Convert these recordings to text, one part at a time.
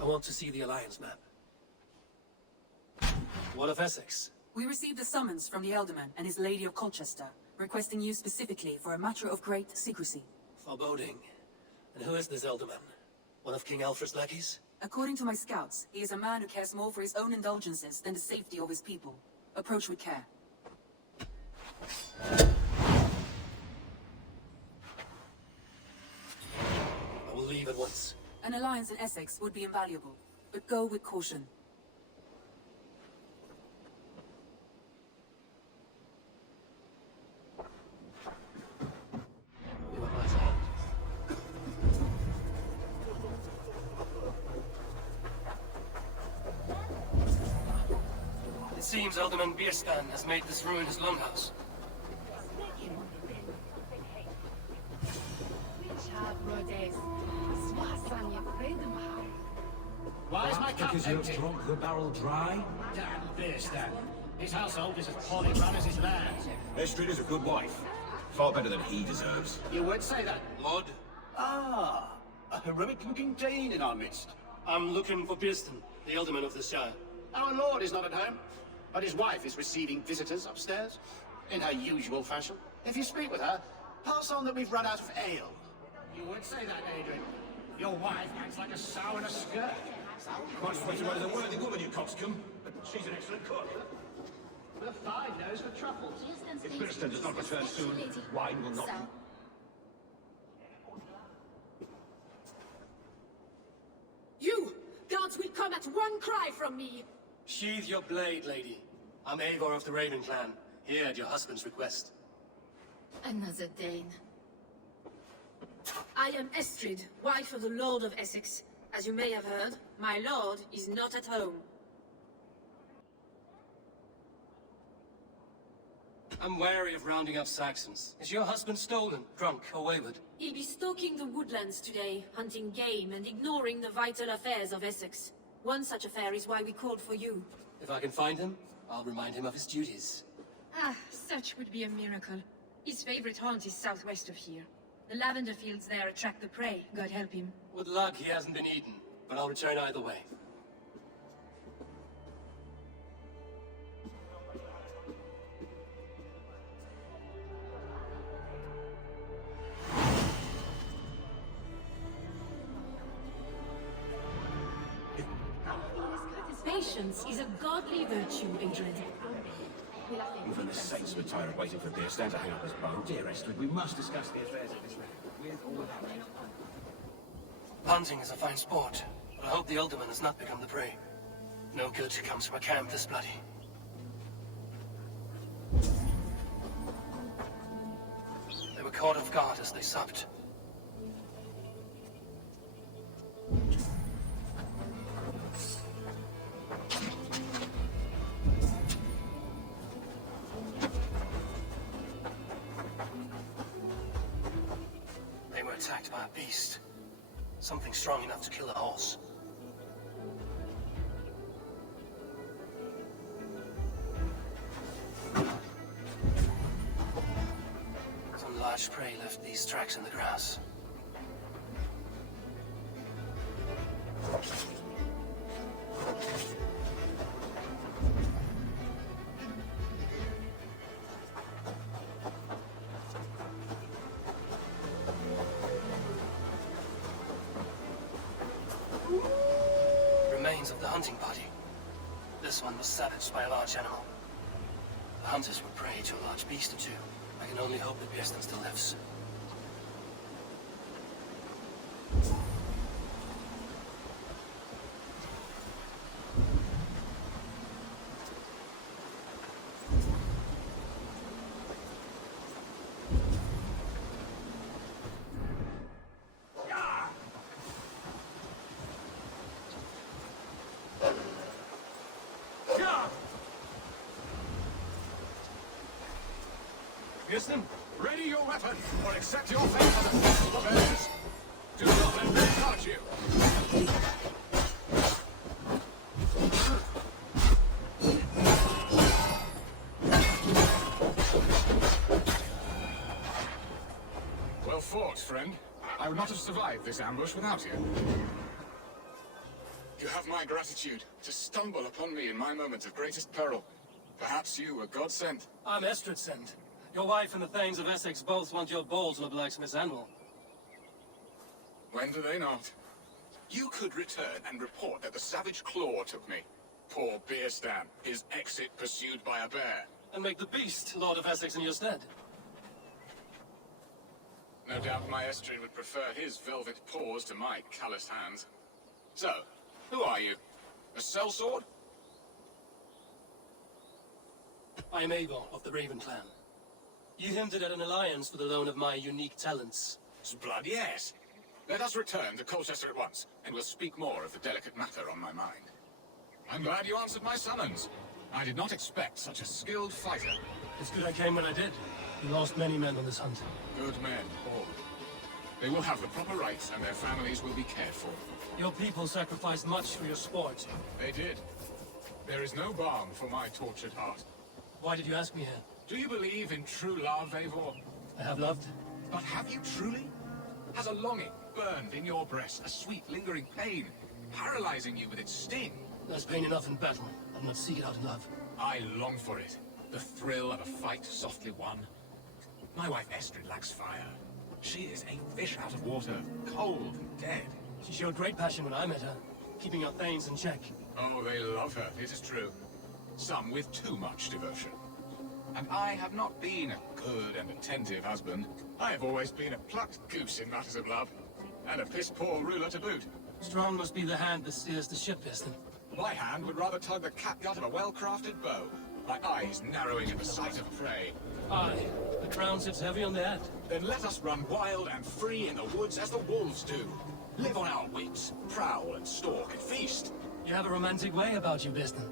I want to see the Alliance map. What of Essex? We received a summons from the Alderman and his Lady of Colchester, requesting you specifically for a matter of great secrecy. Foreboding. And who is this Alderman? One of King Alfred's lackeys? According to my scouts, he is a man who cares more for his own indulgences than the safety of his people. Approach with care. I will leave at once. An alliance in Essex would be invaluable, but go with caution. You at my side. It seems Alderman Bierstan has made this ruin his longhouse. Why is my cup Because you empty? have drunk the barrel dry? Damn Bierstan. His household is as poorly run as his land. Estrid is a good wife. Far better than he deserves. You would say that? Lord, Ah, a heroic-looking Dane in our midst. I'm looking for Bierstan, the Alderman of this shire. Our lord is not at home, but his wife is receiving visitors upstairs, in her usual fashion. If you speak with her, pass on that we've run out of ale. You would say that, Adrian. Your wife acts like a sow in a skirt. Consequently, what is a worthy woman, you coxcomb. But she's an excellent cook. With a fine nose for truffles. If Bierstan does not return soon, wine will not... You! Guards will come at one cry from me! Sheathe your blade, lady. I'm Eivor of the Raven clan, here at your husband's request. Another Dane. I am Estrid, wife of the Lord of Essex. As you may have heard, my lord is not at home. I'm wary of rounding up Saxons. Is your husband stolen, drunk, or wayward? He'll be stalking the woodlands today, hunting game and ignoring the vital affairs of Essex. One such affair is why we called for you. If I can find him, I'll remind him of his duties. Ah, such would be a miracle. His favorite haunt is southwest of here. The lavender fields there attract the prey, God help him. With luck, he hasn't been eaten, but I'll return either way. Patience is a godly virtue, Adrian. Even the saints would tire of waiting for Bierstan to hang up his bow. Dear Estrid, we must discuss the affairs of this land with or without you. Hunting is a fine sport, but I hope the Alderman has not become the prey. No good comes from a camp this bloody. They were caught off guard as they supped. They were attacked by a beast. Something strong enough to kill a horse. Some large prey left these tracks in the grass. Remains of the hunting party. This one was savaged by a large animal. The hunters were prey to a large beast or two. I can only hope that Bierstan still lives. Bierstan? Ready your weapon, or accept your fate as a festival of bears. Do not let them touch you. Well fought, friend. I would not have survived this ambush without you. have my gratitude to stumble upon me in my moment of greatest peril. Perhaps you were God sent. I'm Estrid sent. Your wife and the Thanes of Essex both want your balls on a blacksmith's anvil. When do they not? You could return and report that the savage claw took me. Poor Beerstan, his exit pursued by a bear. And make the beast Lord of Essex in your stead. No doubt my Estrid would prefer his velvet paws to my callous hands. So, who are you? A sellsword? I am Eivor of the Raven clan. You hinted at an alliance for the loan of my unique talents. Blood, yes. Let us return to Colchester at once, and we'll speak more of the delicate matter on my mind. I'm glad you answered my summons. I did not expect such a skilled fighter. It's good I came when I did. We lost many men on this hunt. Good men, all. They will have the proper rights, and their families will be cared for. Your people sacrificed much for your sport. They did. There is no balm for my tortured heart. Why did you ask me here? Do you believe in true love, Eivor? I have loved. But have you truly? Has a longing burned in your breast, a sweet, lingering pain, paralyzing you with its sting? There's pain enough in battle. I'll not seek it out in love. I long for it. The thrill of a fight softly won. My wife Estrid lacks fire. She is a fish out of water, cold and dead. She showed great passion when I met her, keeping our Thanes in check. Oh, they love her, it is true. Some with too much devotion. And I have not been a good and attentive husband. I have always been a plucked goose in matters of love. And a piss-poor ruler to boot. Strong must be the hand that steers the ship, Piston. My hand would rather tug the catgut of a well-crafted bow. My eyes narrowing at the sight of prey. Aye, the crown sits heavy on the head. Then let us run wild and free in the woods as the wolves do. Live on our wits, prowl and stalk and feast. You have a romantic way about you, Piston.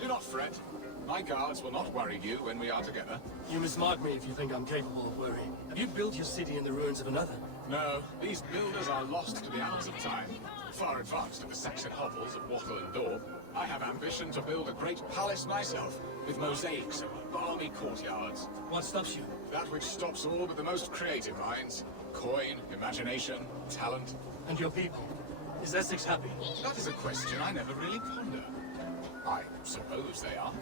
Do not fret. My guards will not worry you when we are together. You mismark me if you think I'm capable of worry. Have you built your city in the ruins of another? No, these builders are lost to the annals of time. Far advanced to the Saxon hovels of Wattle and Daub. I have ambition to build a great palace myself, with mosaics and balmy courtyards. What stops you? That which stops all but the most creative minds. Coin, imagination, talent. And your people? Is Essex happy? That is a question I never really ponder. I suppose they are.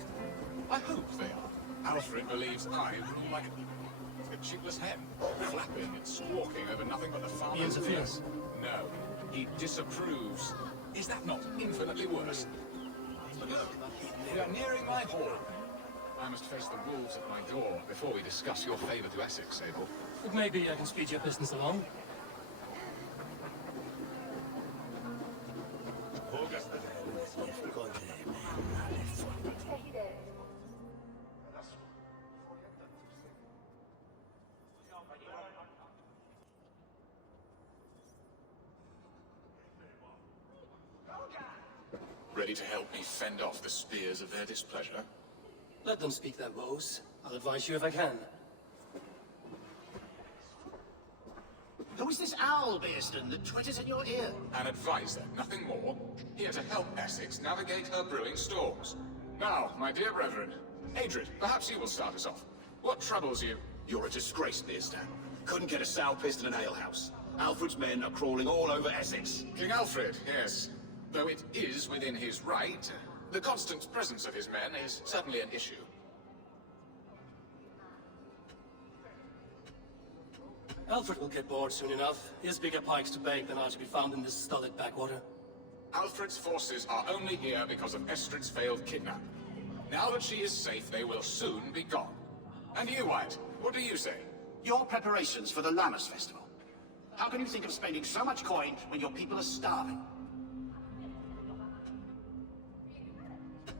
I hope they are. Alfred believes I rule like a cheatless hen, flapping and squawking over nothing but the farmer's... He interferes? No, he disapproves. Is that not infinitely worse? But look, we are nearing my hall. I must face the wolves at my door before we discuss your favor to Essex, Abel. But maybe I can speed your business along. Ready to help me fend off the spears of their displeasure? Let them speak their woes. I'll advise you if I can. Who is this owl, Beerston, that twitters in your ear? An advisor, nothing more. Here to help Essex navigate her brewing storms. Now, my dear brethren, Adrid, perhaps you will start us off. What troubles you? You're a disgrace, Beerstan. Couldn't get a sow pissed in an alehouse. Alfred's men are crawling all over Essex. King Alfred, yes. Though it is within his right, the constant presence of his men is certainly an issue. Alfred will get bored soon enough. He has bigger pikes to bake than are to be found in this stolid backwater. Alfred's forces are only here because of Estrid's failed kidnap. Now that she is safe, they will soon be gone. And you, Wyatt, what do you say? Your preparations for the Lammas Festival. How can you think of spending so much coin when your people are starving?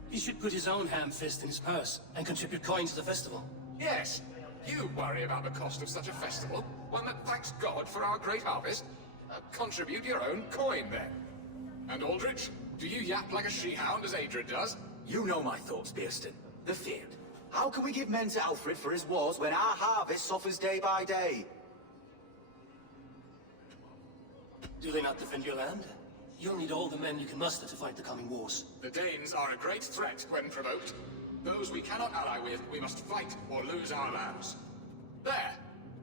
He should put his own ham-fist in his purse and contribute coin to the festival. Yes, you worry about the cost of such a festival, one that thanks God for our great harvest. Contribute your own coin, then. And Aldrich, do you yap like a she-hound as Adrid does? You know my thoughts, Beerstan. The field. How can we give men to Alfred for his wars when our harvest suffers day by day? Do they not defend your land? You'll need all the men you can muster to fight the coming wars. The Danes are a great threat when provoked. Those we cannot ally with, we must fight or lose our lands. There.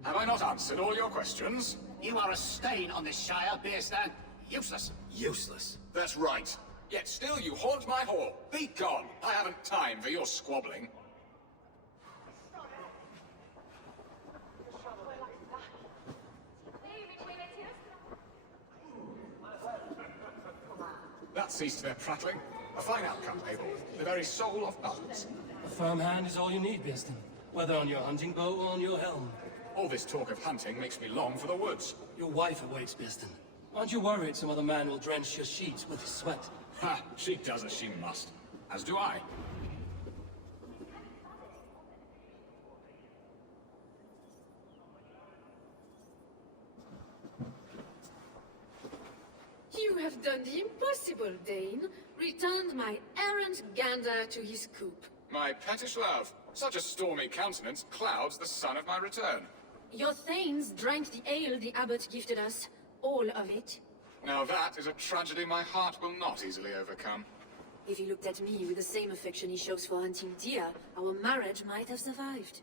Have I not answered all your questions? You are a stain on this Shire, Beerstan. Useless. Useless. That's right. Yet still you haunt my hall. Be gone! I haven't time for your squabbling. That ceased their prattling. A fine outcome, Abel. The very soul of balance. A firm hand is all you need, Beeston. Whether on your hunting bow or on your helm. All this talk of hunting makes me long for the woods. Your wife awaits, Beeston. Aren't you worried some other man will drench your sheets with his sweat? Ha! She does as she must. As do I. You have done the impossible, Dane. Returned my errant gander to his coop. My pettish love. Such a stormy countenance clouds the sun of my return. Your thanes drank the ale the abbot gifted us. All of it. Now that is a tragedy my heart will not easily overcome. If he looked at me with the same affection he shows for hunting deer, our marriage might have survived.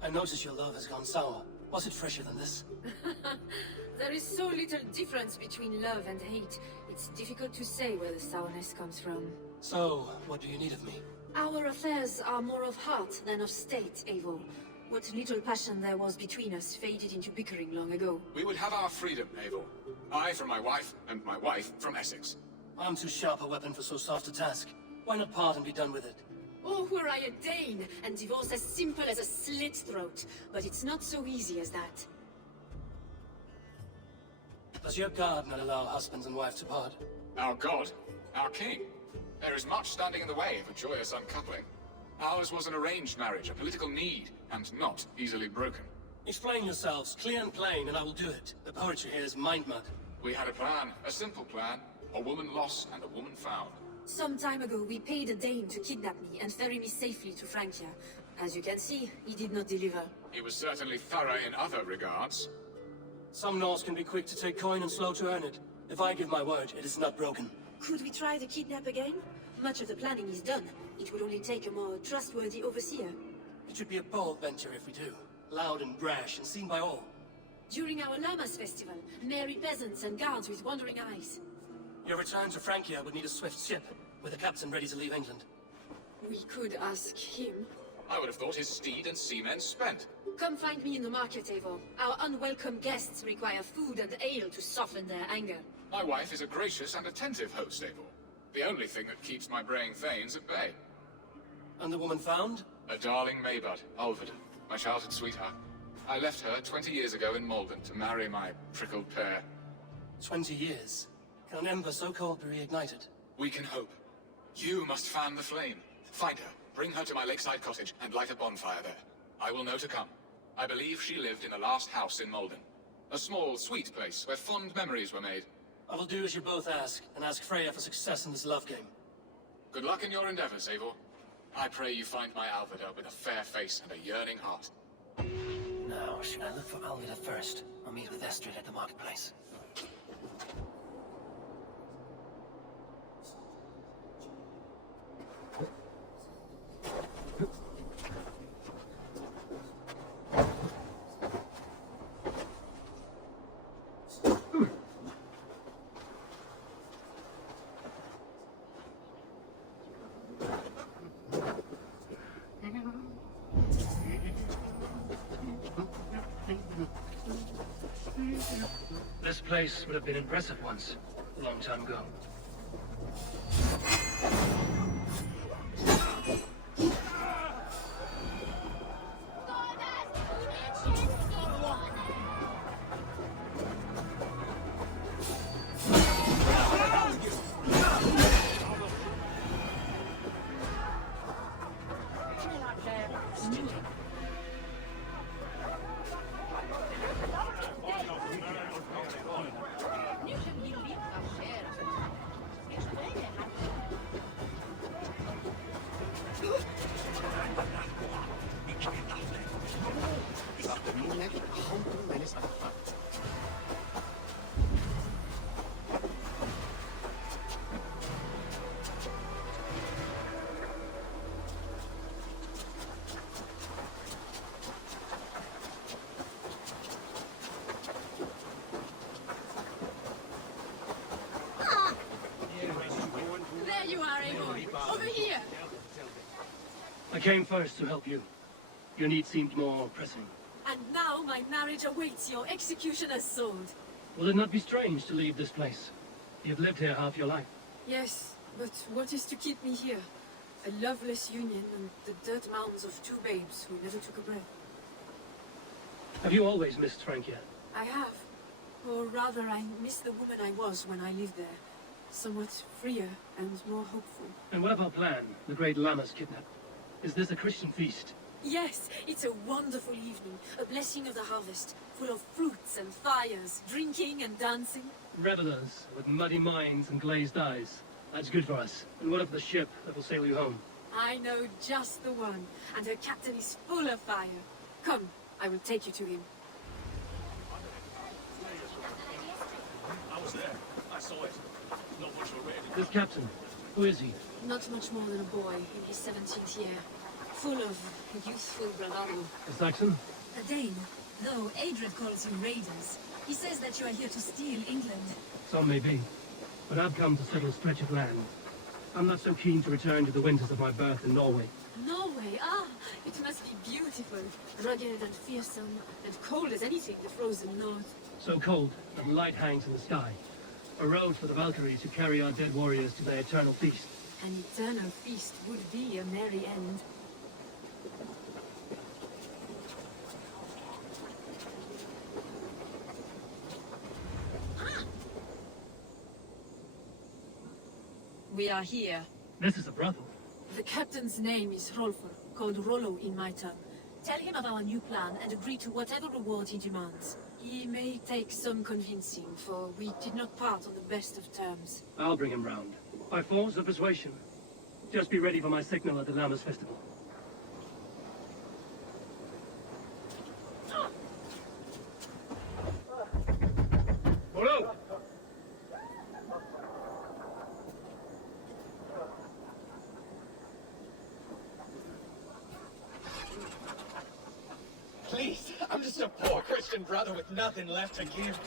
I notice your love has gone sour. Was it fresher than this? There is so little difference between love and hate. It's difficult to say where the sourness comes from. So, what do you need of me? Our affairs are more of heart than of state, Eivor. What little passion there was between us faded into bickering long ago. We would have our freedom, Abel. I from my wife, and my wife from Essex. I'm too sharp a weapon for so soft a task. Why not part and be done with it? Oh, were I a Dane, and divorce as simple as a slit throat. But it's not so easy as that. Does your God not allow husbands and wives to part? Our God, our king. There is much standing in the way of a joyous uncoupling. Ours was an arranged marriage, a political need, and not easily broken. Explain yourselves, clear and plain, and I will do it. The poetry here is mind mud. We had a plan, a simple plan. A woman lost and a woman found. Some time ago, we paid a Dane to kidnap me and ferry me safely to Francia. As you can see, he did not deliver. He was certainly thorough in other regards. Some Norse can be quick to take coin and slow to earn it. If I give my word, it is not broken. Could we try the kidnap again? Much of the planning is done. It would only take a more trustworthy overseer. It should be a bold venture if we do. Loud and brash and seen by all. During our Llamas festival, merry peasants and guards with wandering eyes. Your return to Francia would need a swift ship, with a captain ready to leave England. We could ask him. I would have thought his steed and seamen spent. Come find me in the market, Eivor. Our unwelcome guests require food and ale to soften their anger. My wife is a gracious and attentive host, Abel. The only thing that keeps my braying thanes at bay. And the woman found? A darling Maybud, Ulvered, my childhood sweetheart. I left her 20 years ago in Malden to marry my prickled pair. 20 years. Can an ember so cold be reignited? We can hope. You must fan the flame. Find her, bring her to my lakeside cottage, and light a bonfire there. I will know to come. I believe she lived in the last house in Malden. A small, sweet place where fond memories were made. I will do as you both ask, and ask Freya for success in this love game. Good luck in your endeavors, Eivor. I pray you find my Alvida with a fair face and a yearning heart. Now, should I look for Alvida first, or meet with Estrid at the marketplace? This place would have been impressive once, a long time ago. came first to help you. Your need seemed more pressing. And now my marriage awaits your executioner's sword. Will it not be strange to leave this place? You've lived here half your life. Yes, but what is to keep me here? A loveless union and the dirt mounds of two babes who never took a breath. Have you always missed Frankia? I have. Or rather, I miss the woman I was when I lived there. Somewhat freer and more hopeful. And what of our plan, the great Lama's kidnap? Is this a Christian feast? Yes, it's a wonderful evening. A blessing of the harvest, full of fruits and fires, drinking and dancing. Revelers with muddy minds and glazed eyes. That's good for us. And what of the ship that will sail you home? I know just the one, and her captain is full of fire. Come, I will take you to him. I was there. I saw it. Not much already. This captain, who is he? Not much more than a boy in his 17th year, full of youthful bravado. A Saxon? A Dane, though Adred calls you raiders. He says that you are here to steal England. Some may be, but I've come to settle a stretch of land. I'm not so keen to return to the winters of my birth in Norway. Norway, it must be beautiful, rugged and fearsome, and cold as anything the frozen north. So cold that light hangs in the sky. A road for the Valkyries who carry our dead warriors to their eternal feast. An eternal feast would be a merry end. We are here. This is a brothel. The captain's name is Rolfur, called Rollo in my tongue. Tell him of our new plan and agree to whatever reward he demands. He may take some convincing, for we did not part on the best of terms. I'll bring him round. By force or persuasion. Just be ready for my signal at the Lammas festival. Hello! Please, I'm just a poor Christian brother with nothing left to give.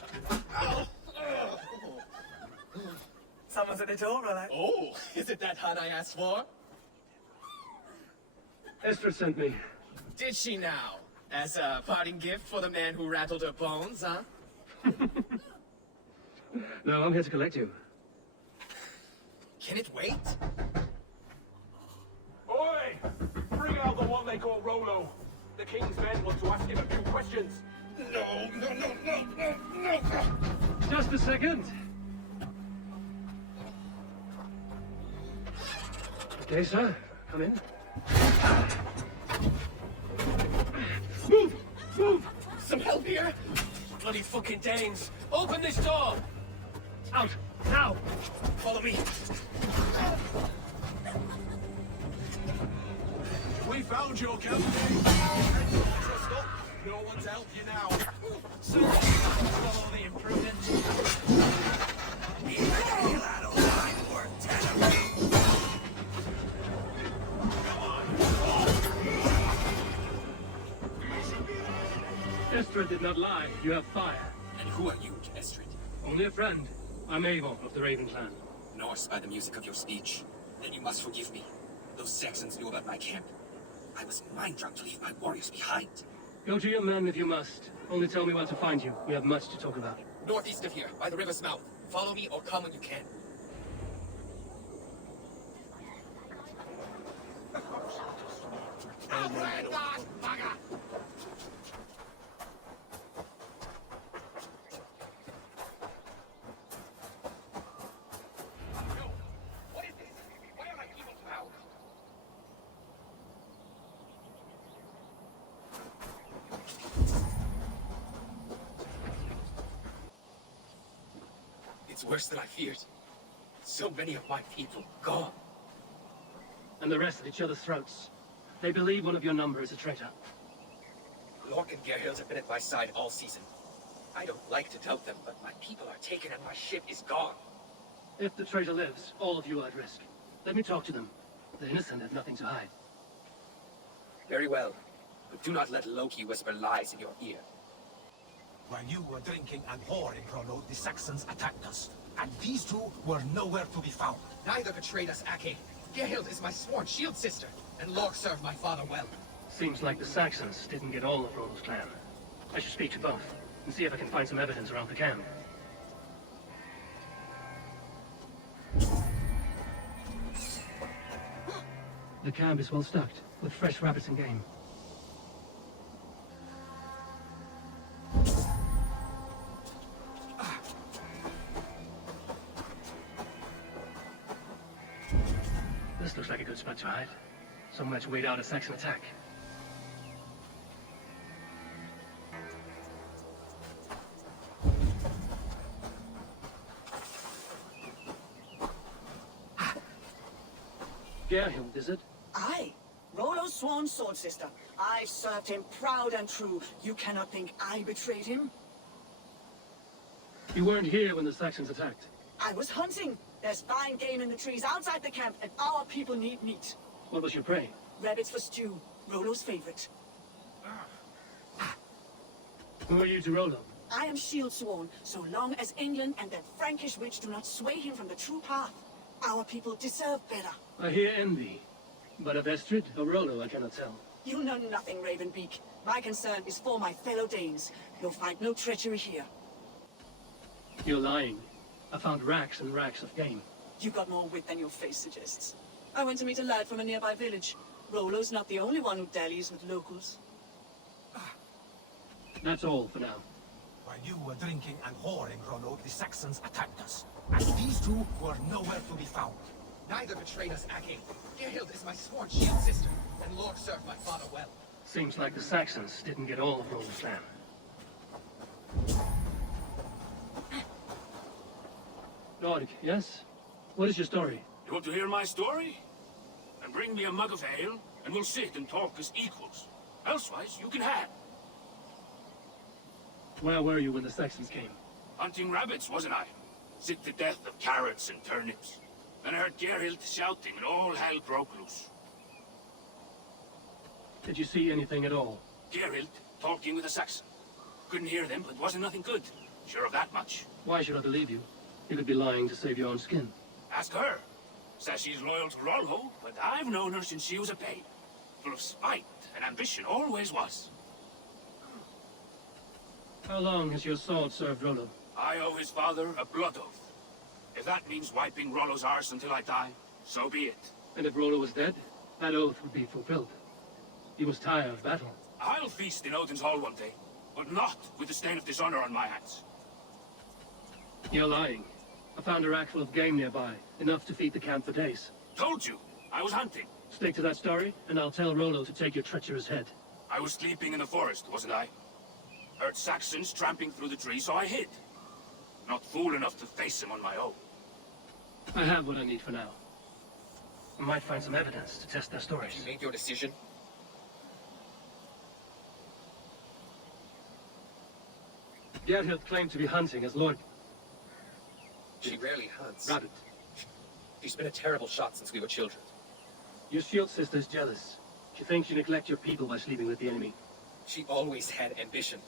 Someone's at the door, Rollo. Oh, is it that hut I asked for? Esther sent me. Did she now? As a parting gift for the man who rattled her bones, huh? No, I'm here to collect you. Can it wait? Oi! Bring out the one they call Rollo. The king's men want to ask him a few questions. No. Just a second. Okay, sir. Come in. Move! Some help here? Bloody fucking Danes! Open this door! Out! Now! Follow me. We found your captain! Stop! No one's helped you now. So, follow the imprudent. Estrid did not lie. You have fire. And who are you, Estrid? Only a friend. I'm Eivor of the Raven Clan. Norse by the music of your speech. Then you must forgive me. Those Saxons knew about my camp. I was mind-drunk to leave my warriors behind. Go to your men if you must. Only tell me where to find you. We have much to talk about. Northeast of here, by the river's mouth. Follow me or come when you can. It's worse than I feared. So many of my people gone. And the rest at each other's throats. They believe one of your number is a traitor. Lork and Gerhild have been at my side all season. I don't like to doubt them, but my people are taken and my ship is gone. If the traitor lives, all of you are at risk. Let me talk to them. The innocent have nothing to hide. Very well. But do not let Loki whisper lies in your ear. While you were drinking and whoring, Rollo, the Saxons attacked us. And these two were nowhere to be found. Neither betrayed us, Ake. Gerhild is my sworn shield sister. and Lord serve my father well. Seems like the Saxons didn't get all of Rollo's clan. I should speak to both, and see if I can find some evidence around the camp. The camp is well stocked, with fresh rabbits and game. This looks like a good spot to hide. Somewhere to wait out a Saxon attack. Gerhild, is it? Aye. Rollo's sworn sword sister. I've served him proud and true. You cannot think I betrayed him? You weren't here when the Saxons attacked. I was hunting. There's fine game in the trees outside the camp, and our people need meat. What was your prey? Rabbits for stew. Rollo's favorite. Who are you to Rollo? I am shield sworn, so long as England and that Frankish witch do not sway him from the true path. Our people deserve better. I hear envy. But of Estrid or Rollo, I cannot tell. You know nothing, Ravenbeak. My concern is for my fellow Danes. You'll find no treachery here. You're lying. I found racks and racks of game. You got more wit than your face suggests. I went to meet a lad from a nearby village. Rollo's not the only one who dallies with locals. That's all for now. While you were drinking and whoring, Rollo, the Saxons attacked us. And these two were nowhere to be found. Neither betrayed us, Ake. Gerhild is my sworn shield sister, and Lord serve my father well. Seems like the Saxons didn't get all of Rollo's clan. Dorg, yes? What is your story? You want to hear my story? Then bring me a mug of ale, and we'll sit and talk as equals. Elsewise, you can have. Where were you when the Saxons came? Hunting rabbits, wasn't I? Sick to death of carrots and turnips. Then I heard Gerhild shouting, and all hell broke loose. Did you see anything at all? Gerhild talking with a Saxon. Couldn't hear them, but wasn't nothing good. Sure of that much. Why should I believe you? You could be lying to save your own skin. Ask her. Says she's loyal to Rollo, but I've known her since she was a babe. Full of spite and ambition, always was. How long has your sword served Rollo? I owe his father a blood oath. If that means wiping Rollo's arse until I die, so be it. And if Rollo was dead, that oath would be fulfilled. He was tired of battle. I'll feast in Odin's hall one day, but not with the stain of dishonor on my hands. You're lying. I found a rack full of game nearby, enough to feed the camp for days. Told you, I was hunting. Stick to that story, and I'll tell Rollo to take your treacherous head. I was sleeping in the forest, wasn't I? Heard Saxons tramping through the trees, so I hid. Not fool enough to face him on my own. I have what I need for now. I might find some evidence to test their stories. Have you made your decision? Gerhild claimed to be hunting as Lord... She rarely hunts. Rabbit. She's been a terrible shot since we were children. Your shield sister's jealous. She thinks you neglect your people by sleeping with the enemy. She always had ambition,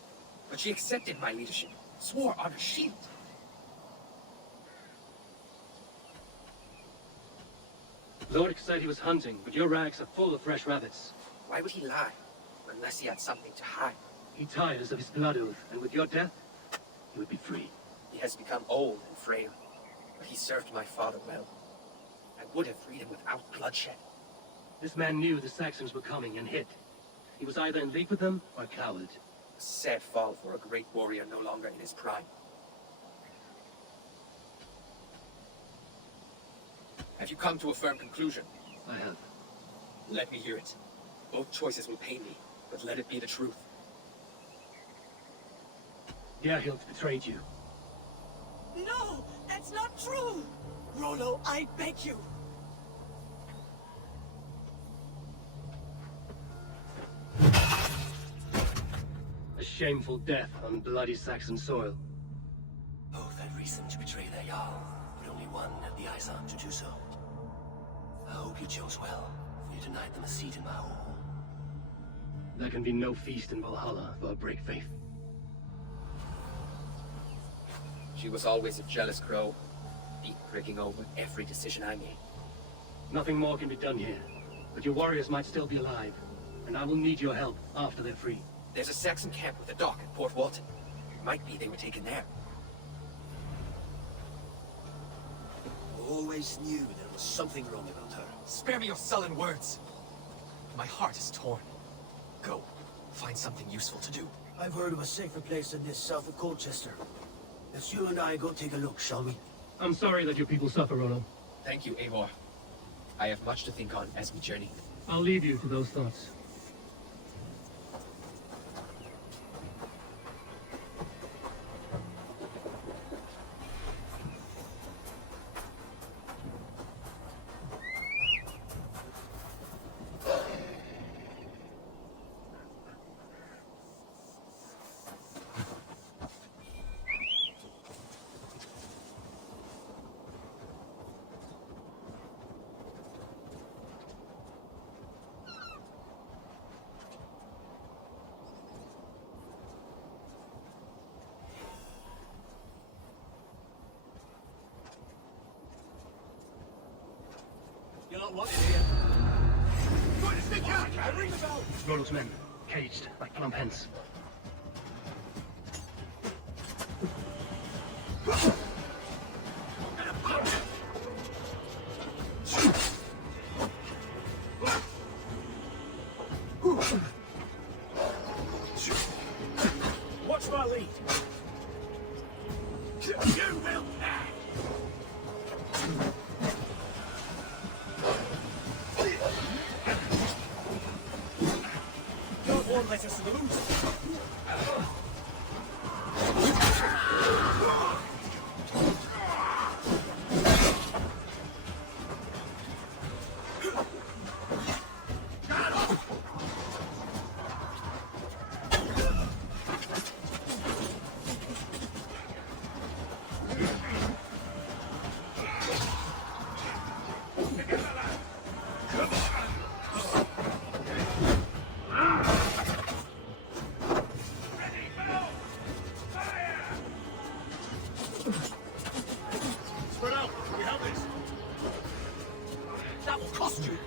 but she accepted my leadership, swore on her shield. Lork said he was hunting, but your rags are full of fresh rabbits. Why would he lie, unless he had something to hide? He tires of his blood oath, and with your death, he would be free. He has become old and frail, but he served my father well. I would have freed him without bloodshed. This man knew the Saxons were coming and hid. He was either in league with them or a coward. A sad fall for a great warrior no longer in his prime. Have you come to a firm conclusion? I have. Let me hear it. Both choices will pain me, but let it be the truth. Gerhild betrayed you. No, that's not true! Rollo, I beg you. A shameful death on bloody Saxon soil. Both had reason to betray their Jarl, but only one had the eyes on to do so. I hope you chose well, for you denied them a seat in my hall. There can be no feast in Valhalla for a break faith. She was always a jealous crow, deep breaking over every decision I made. Nothing more can be done here. but your warriors might still be alive, and I will need your help after they're free. There's a Saxon camp with a dock at Port Walton. Might be they were taken there. Always knew there was something wrong about her. Spare me your sullen words. My heart is torn. Go. Find something useful to do. I've heard of a safer place than this south of Colchester. Let's you and I go take a look, shall we? I'm sorry that your people suffer, Rollo. Thank you, Eivor. I have much to think on as we journey. I'll leave you to those thoughts. You're not wanted here. Going to stick out! I ring the bell! Rollo's men, caged like plump hens. Watch my lead. You will pay! God won't let us lose. Spread out. We have this. That will cost you.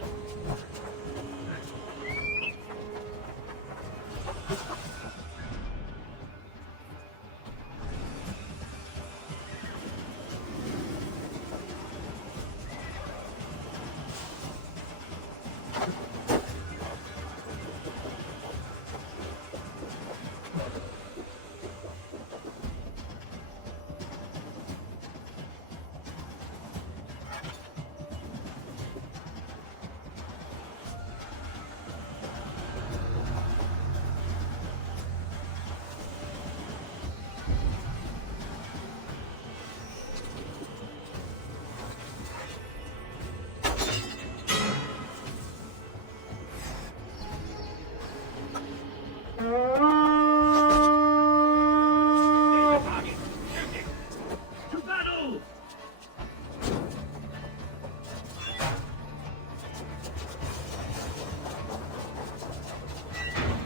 To battle!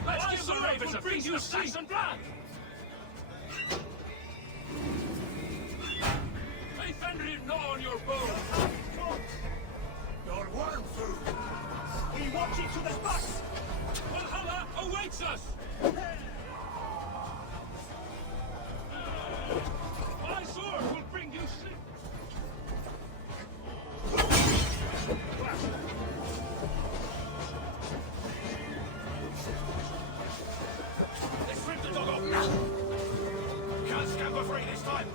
Let's give the ravens a feast of Saxon blood! May Fenrir gnaw on your bones! Your worm food. We watch it to the back. Valhalla awaits us! My sword will bring you sleep! Let's rip the dog off now. Can't scamper free this time.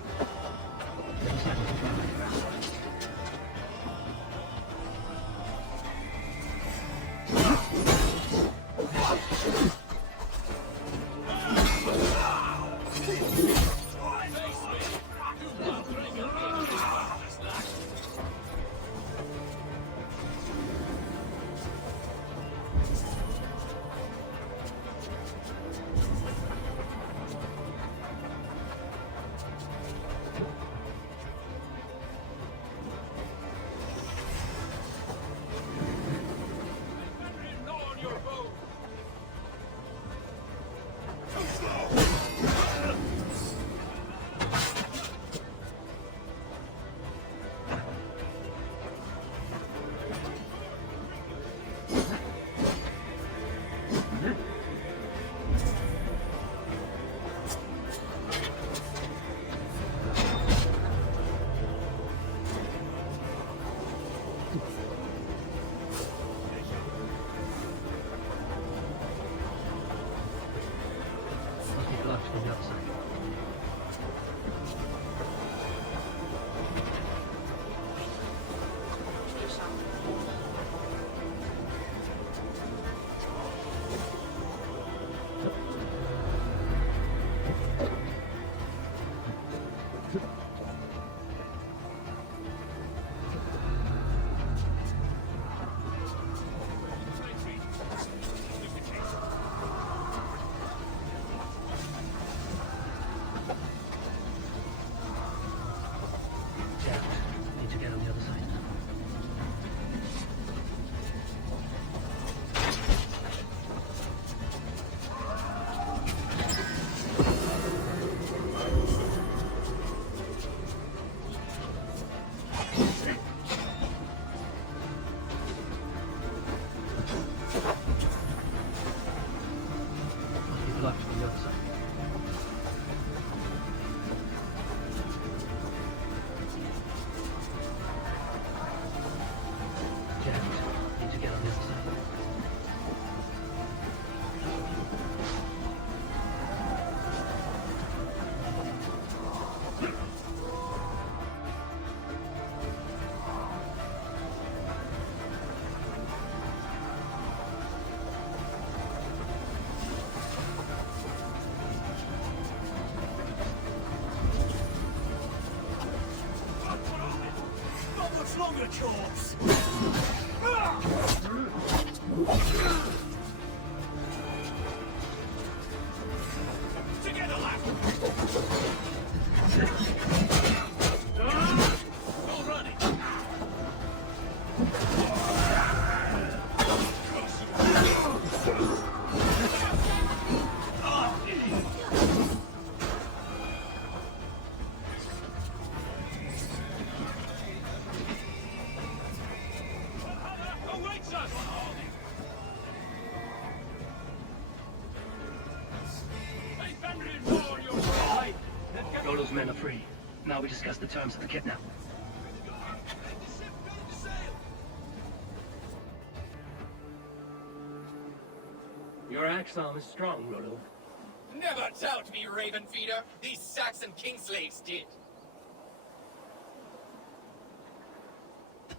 longer, corpse! Together, lad! All running! Awaits us! Hey, Benjamin, more your right! Rollo's men are free. Now we discuss the terms of the kidnap. Your axe arm is strong, Rollo. Never doubt me, Raven Feeder. These Saxon kingslaves did.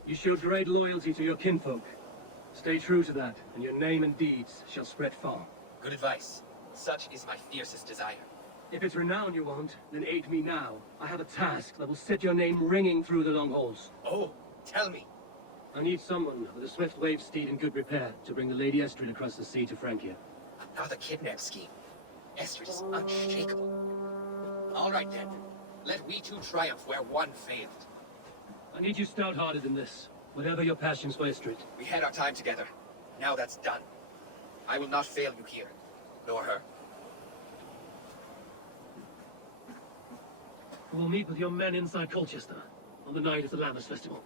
You showed great loyalty to your kinfolk. Stay true to that, and your name and deeds shall spread far. Good advice. Such is my fiercest desire. If it's renown you want, then aid me now. I have a task that will set your name ringing through the long halls. Oh, tell me. I need someone with a swift wave steed in good repair to bring the Lady Estrid across the sea to Francia. Another kidnap scheme. Estrid is unshakable. All right then. Let we two triumph where one failed. I need you stout-hearted in this, whatever your passions for Estrid. We had our time together. Now that's done. I will not fail you here, nor her. We'll meet with your men inside Colchester on the night of the Lammers Festival.